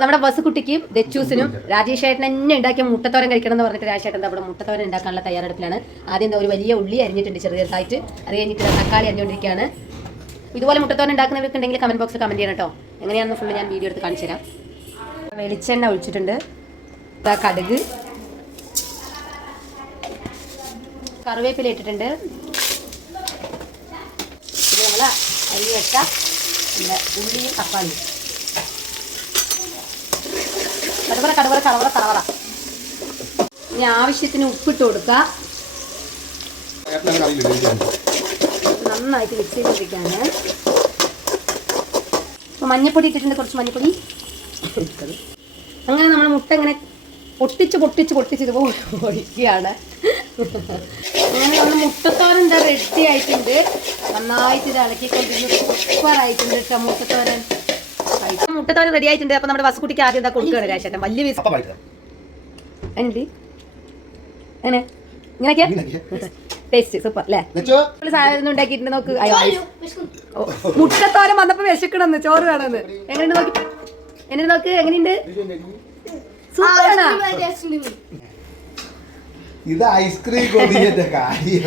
നമ്മുടെ ബസ്സുകുട്ടിക്കും ദച്ചൂസിനും രാജേഷ് ഏട്ടൻ തന്നെ ഉണ്ടാക്കിയ മുട്ടത്തോരൻ കഴിക്കണം എന്ന് പറഞ്ഞിട്ട് രാജേഷ് ഏട്ടൻ അവിടെ മുട്ടത്തോരൻ ഉണ്ടാക്കാനുള്ള തയ്യാറെടുപ്പിലാണ്. ആദ്യം എന്താ ഒരു വലിയ ഉള്ളി അരിഞ്ഞിട്ടുണ്ട് ചെറുതായിട്ട്. അത് കഴിഞ്ഞിട്ട് തക്കാളി അരിഞ്ഞുകൊണ്ടിരിക്കുകയാണ്. ഇതുപോലെ മുട്ടത്തോരൻ ഉണ്ടാക്കുന്നവർക്ക് ഉണ്ടെങ്കിൽ കമന്റ് ബോക്സിൽ കമന്റ് ചെയ്യണം കേട്ടോ. എങ്ങനെയാണെന്ന് ഫുള്ള് ഞാൻ വീഡിയോ എടുത്ത് കാണിച്ചു തരാം. വെളിച്ചെണ്ണ ഒഴിച്ചിട്ടുണ്ട്. കടുക്, കറിവേപ്പില ഇട്ടിട്ടുണ്ട്. പിന്നെ നമ്മൾ അരി വെച്ച ഉള്ളിയും തക്കാളിയും കടവറ. ഇനി ആവശ്യത്തിന് ഉപ്പിട്ട് കൊടുക്കുക. നന്നായിട്ട് മിക്സ് ചെയ്തിരിക്കുകയാണ്. അപ്പോൾ മഞ്ഞപ്പൊടി ഇട്ടിട്ടുണ്ട്, കുറച്ച് മഞ്ഞപ്പൊടി. അങ്ങനെ നമ്മൾ മുട്ട ഇങ്ങനെ പൊട്ടിച്ച് ഇതുപോലെ ഒഴിക്കുകയാണ്. അങ്ങനെ നമ്മൾ മുട്ടത്തോരൻ എന്താ റെഡി ആയിട്ടുണ്ട്. നന്നായിട്ട് ഇത് ഇളക്കിക്കൊണ്ടിരുന്ന് സൂപ്പറായിട്ടുണ്ട് കേട്ടോ മുട്ടത്തോരൻ. മുട്ടത്തോരൻ റെഡി ആയിട്ടുണ്ട്. അപ്പോൾ നമ്മുടെ ബസ്സുകുട്ടിക്ക് ആദ്യം എന്താ കൊടുക്കുകയാണ് രാജേട്ടൻ. വലിയ പീസ് അങ്ങനെ ഇങ്ങനെയൊക്കെയാ ടേസ്റ്റ് സൂപ്പർ അല്ലേ? സാധനം ഉണ്ടാക്കിയിട്ടുണ്ട്. നോക്ക്, മുട്ടത്തോരൻ വന്നപ്പോൾ വിശക്കണമെന്ന്, ചോറ് വേണമെന്ന്. എങ്ങനെയുണ്ട് നോക്കി, എങ്ങനെയുണ്ട്? സൂപ്പറാണ്. ഇത് ഐസ്ക്രീം കാര്യം